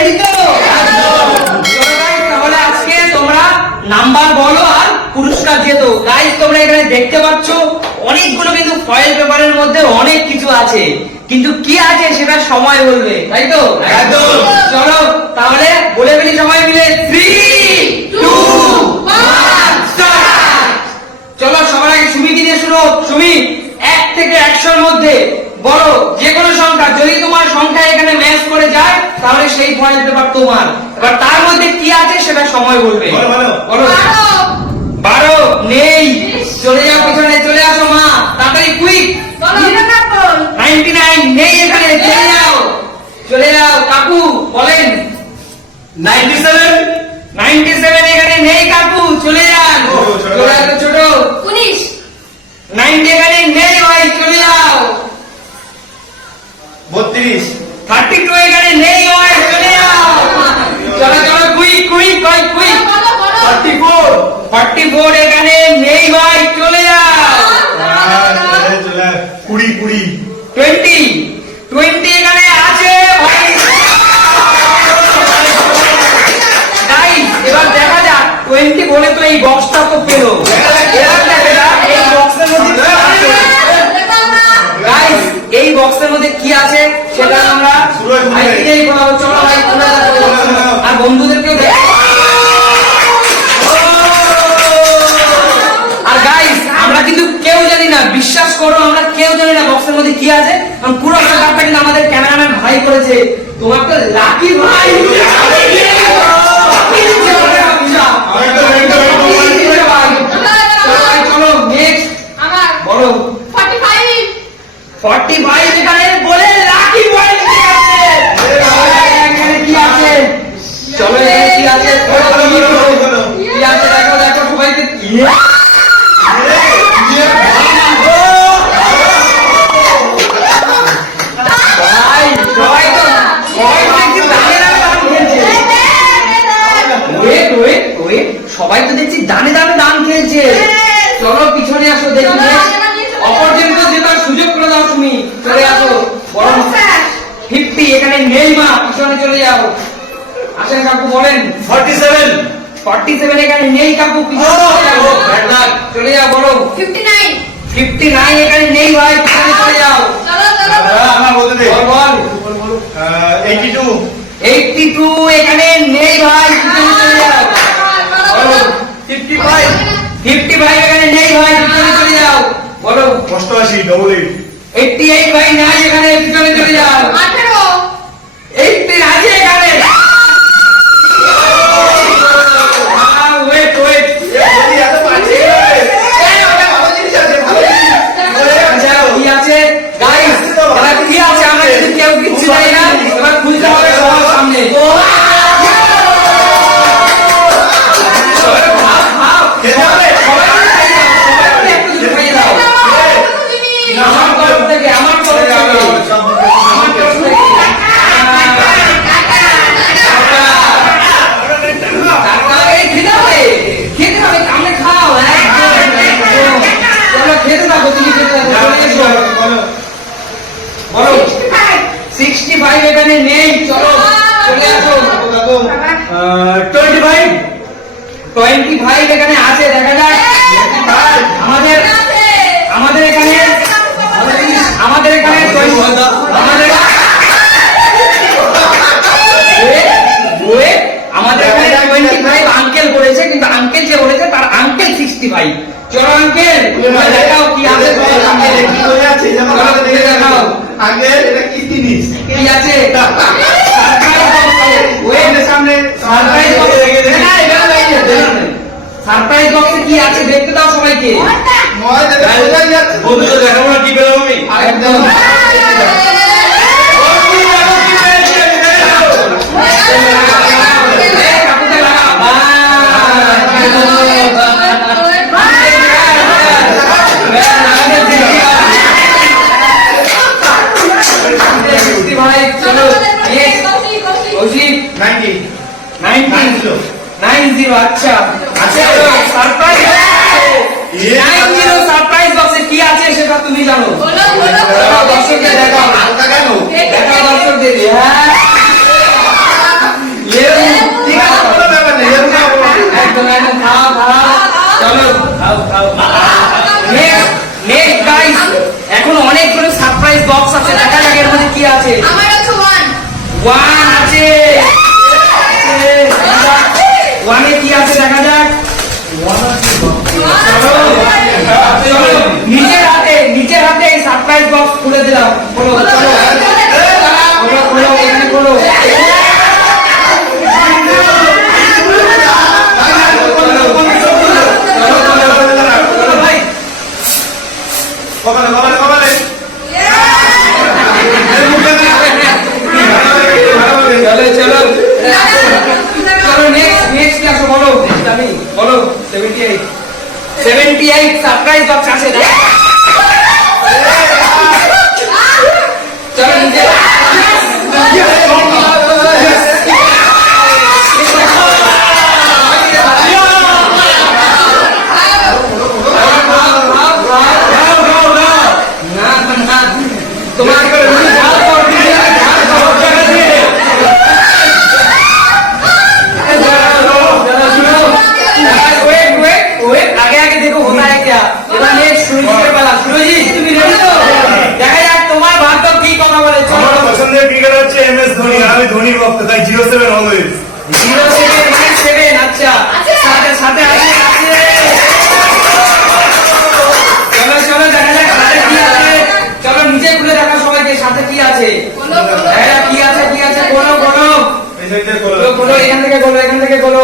Ready তো? তাহলে আজকে তোমরা নাম্বার বলো আর পুরস্কার দিয়ে দাও। গাইস তোমরা এখানে দেখতে পাচ্ছ অনেকগুলো কিন্তু ফয়েল পেপারের মধ্যে অনেক কিছু আছে, কিন্তু কি আছে সেটা সময় বলবে, তাই তো? একদম। চলো তাহলে বলে ফেলি সবাই মিলে 3, 2, 1 স্টার্ট। চলো সবার আগে সুমিকে দিয়ে শুরু। সুমি 1 থেকে 100 এর মধ্যে বলো যে কোনো সংখ্যা, যদি তোমার সংখ্যা এখানে ম্যাচ করে যায় তাহলে সেই ফয়েল পেপার তোমার। এবার তার মধ্যে কি আছে সেটা সময় বলবে। বলো। 12 নেই, চলে যাও পিছনে, চলে আসো মা তাড়াতাড়ি কুইক। 99 নেই এখানে, চলে যাও চলে যাও। কাকু বলেন। 97 এখানে নেই কাকু, চলে যান। চলে আসো ছোট। 90 এখানে নেই ভাই, চলে যাও। 32 এখানে নেই ভাই, চলে যাও। চলো চলো কুইক কুইক ভাই কুইক। 44 এখানে নেই ভাই, চলে যাও। 20 এখানে আছে ভাই। গাইস এবার দেখা যাক 20 বলে তো এই বক্সটা তো পেলো। এবার দেখা যাক এই বক্সের মধ্যে কি আছে। গাইস এই বক্সের মধ্যে কি আছে সেটা আমরা আইডিয়াই বলাবো। চলো ভাই খুলে দেখো আর বন্ধুদেরকেও দেখো। আর গাইস আমরা কিন্তু কেউ জানি না, বিশ্বাস করো আমরা কেউ জানি না বক্সের মধ্যে কি আছে, কারণ পুরো ব্যাপারটা কিন্তু আমাদের ক্যামেরাম্যান ভাই করেছে। তোমার তো লাকি ভাই। চলো নেক্সট বলো। 45 এখানে বলে লাকি ভাই এখানে কি আছে। চলো এখানে কি আছে কি আছে দেখো দেখো সবাইকে। সবাই তো দেখছি দানে দানে দান খেয়েছে। চলো পিছনে আসো দেখি অপরজনকে জেতার সুযোগ করে দাও তুমি। চলে আসো। 50 এখানে নেই মা, পিছনে চলে যাও। আসেন কাকু বলেন। 47 এখানে নেই কাকু, পিছনে চলে যাও। চলে যাও বলো। 59 এখানে নেই ভাই, পিছনে চলে যাও। বল 82 এখানে নেই ভাই, পিছনে চলে যাও। 55 এখানে নেই ভাই, পিছনে চলে যাও। বলো 88 ভাই নাই এখানে, পিছনে চলে যাও। 80 আছে এখানে। ওয়েট ওয়েট কি আছে গাইস, এবার কি আছে আমরা কিন্তু কেউ কিচ্ছু জানি না। এবার খুলতে হবে সবার সামনে। বলো 65 এখানে নেই, চলো চলে আসো। 25 এখানে আছে, দেখা যাক। আমাদের এখানে আমাদের এখানে আমাদের এখানে 25 আঙ্কেল বলেছে, কিন্তু আঙ্কেল যে বলেছে তার আঙ্কেল 65। চলো আঙ্কেল দেখাও কি আছে তোমার সামনে। দেখাও কি আছে। সারপ্রাইজ বক্সে কি আছে দেখতে দাও সবাইকে। বন্ধু দেখাবো না কি পেলাম আমি একদম। আচ্ছা সারপ্রাইজ 90 সারপ্রাইজ বক্সে কি আছে সেটা তুমি জানো। দর্শকদের দেখাও, দেখাও দর্শকদের। নেক্সট গাইস, এখন অনেকগুলো সারপ্রাইজ বক্স আছে, দেখা যাক এর মধ্যে কি আছে। আমার আছে ওয়ান আছে, ওয়ানে কি আছে দেখা যাক। নিচের হাতে এই সারপ্রাইজ বক্স খুলে দিলাম। খোলো খোলো এখানে খোলো। চলো নেক্সট আসো, বলো। আমি বলো 78 সারপ্রাইজ বক্স আছে। চলো নিচে ধোনি ভক্ত, তাই 07 অলওয়েজ। 07 আচ্ছা, সাথে আছে। চলো দেখা যাক সাথে কি আছে। চলো নিচে খুলে দেখা সবাইকে, সাথে কি আছে। কি আছে বলো এখান থেকে বলো।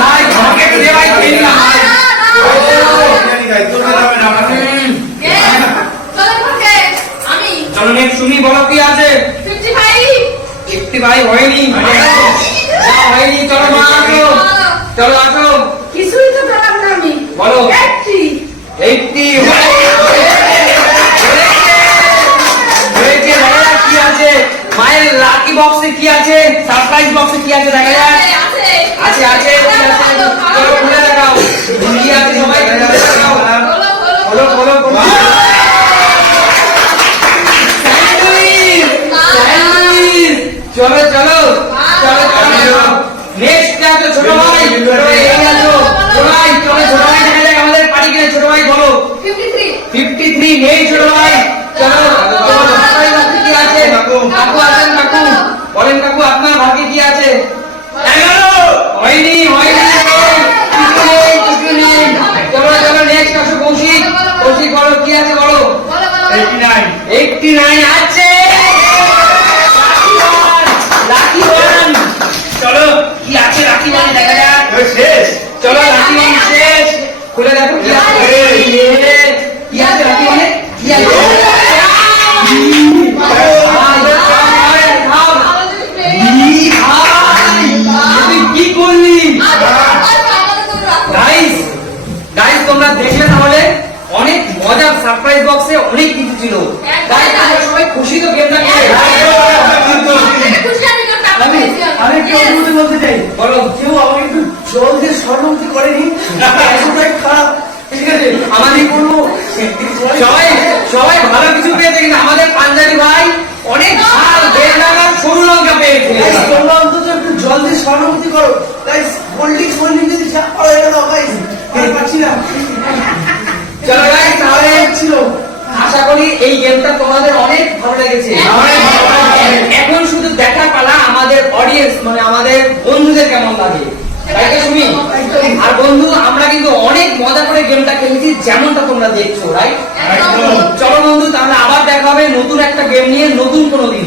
ভাই ভাগে দে ভাই, খেললাম চলো নেক্সট শুনি, বলো কি আছে। 55 হয়নি, চলো মা আসো, চলো আসো। কিছুই তো পেলাম না আমি। বলো 80 হয়েছে। দেখা যাক কি আছে মায়ের লাকি বক্সে, কি আছে সারপ্রাইজ বক্সে, কি আছে দেখা যাক। আছে চলো খুলে দেখাও কি আছে, সবাই খুলে দেখাও। খোলো চলো নেক্সট আছে ছোট ভাই। এই আছো ছোট ভাই, চলো ছোট ভাই দেখা যাক আমাদের পারি কিনা। ছোট ভাই বলো 53 নেই ছোট ভাই। চলো কি আছে। কাকু আছেন, কাকু বলেন কাকু আপনার ভাগ্যে কি আছে। হয়নি কিছু নেই। চলো নেক্সট আসো কৌশিক বলো কি আছে বলো। 89 আছে। Lucky one. চলো কি আছে লাকি ওয়ান দেখা যাক। শেষ। চলো লাকি ওয়ান শেষ। খুলে দেখো কি আছে। কি আছে লাকি ওয়ানে, কি আছে। কি করলি গাইস, তোমরা দেখলে তাহলে অনেক মজার সারপ্রাইজ বক্সে অনেক কিছু ছিল। তাই আমরা সবাই খুশি তো গেমটা খেলে। আমি একটু অনুমতি বলতে চাই। বলো। কেউ আমাকে একটু জল দিয়ে স্বর্ণমুখী করেনি, এতটাই খারাপ। ঠিক আছে, আমাদের বলবো সবাই ভালো কিছু পেয়েছে, কিন্তু আমাদের পাঞ্জাবি ভাই অনেক ঝাল বেলডাঙ্গার সরু লঙ্কা পেয়েছে। তোমরা অন্তত একটু জল দিয়ে স্বর্ণমুখী করো। গাইস কোল্ড ড্রিঙ্কস যদি যা পারো এটা দাও গাইস, আমি পাচ্ছি না। চলো গাইস তাহলে ছিল, আশা করি এই গেমটা তোমাদের অনেক ভালো লেগেছে। এখন শুধু দেখা পালা আমাদের অডিয়েন্স মানে আমাদের বন্ধুদের কেমন লাগে, তাই তো শুনি। আর বন্ধু আমরা কিন্তু অনেক মজা করে গেমটা খেলেছি, যেমনটা তোমরা দেখছো, রাইট। চলো বন্ধু তাহলে আবার দেখা হবে নতুন একটা গেম নিয়ে নতুন কোনো দিন।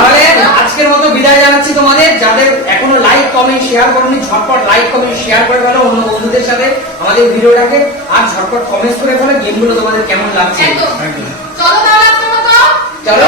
তাহলে আজকের মতো বিদায় জানাচ্ছি তোমাদের। যাদের এখনো লাইক কমেন্ট শেয়ার করেনি, ঝটপট লাইক কমেন্ট শেয়ার করে ফেলো অন্য বন্ধুদের সাথে আমাদের ভিডিওটাকে, আর ঝটপট কমেন্ট করে ফেলো গেমগুলো তোমাদের কেমন লাগছে। চলো তাহলে চলো।